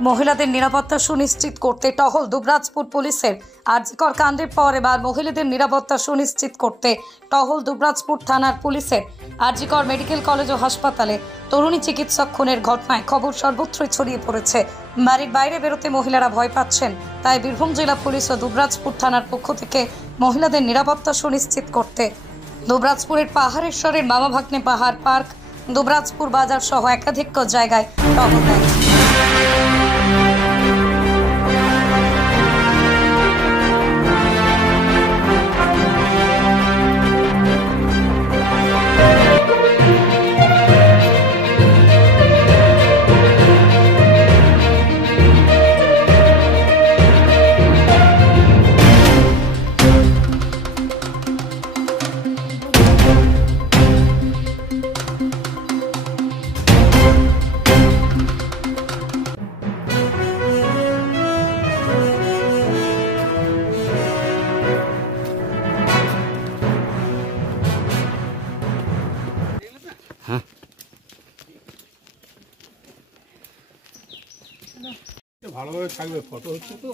মহিলাদের নিরাপত্তা সুনিশ্চিত করতে টহল দুবরাজপুর পুলিশের। আরজিকর কাণ্ডের পর এবার মহিলাদের নিরাপত্তা সুনিশ্চিত করতে টহল দুবরাজপুর থানার পুলিশের। আরজিকর মেডিকেল কলেজ ও হাসপাতালে তরুণী চিকিৎসক খুনের ঘটনায় খবর সর্বত্রই ছড়িয়ে পড়েছে। বাড়ির বাইরে বেরোতে মহিলারা ভয় পাচ্ছেন, তাই বীরভূম জেলা পুলিশ ও দুবরাজপুর থানার পক্ষ থেকে মহিলাদের নিরাপত্তা সুনিশ্চিত করতে দুবরাজপুরের পাহাড়েশ্বরের মামা ভাগ্নে পাহাড় পার্ক, দুবরাজপুর বাজার সহ একাধিক জায়গায় টহল দেয়। ভালোভাবে থাকবে, ফটো হচ্ছে তো।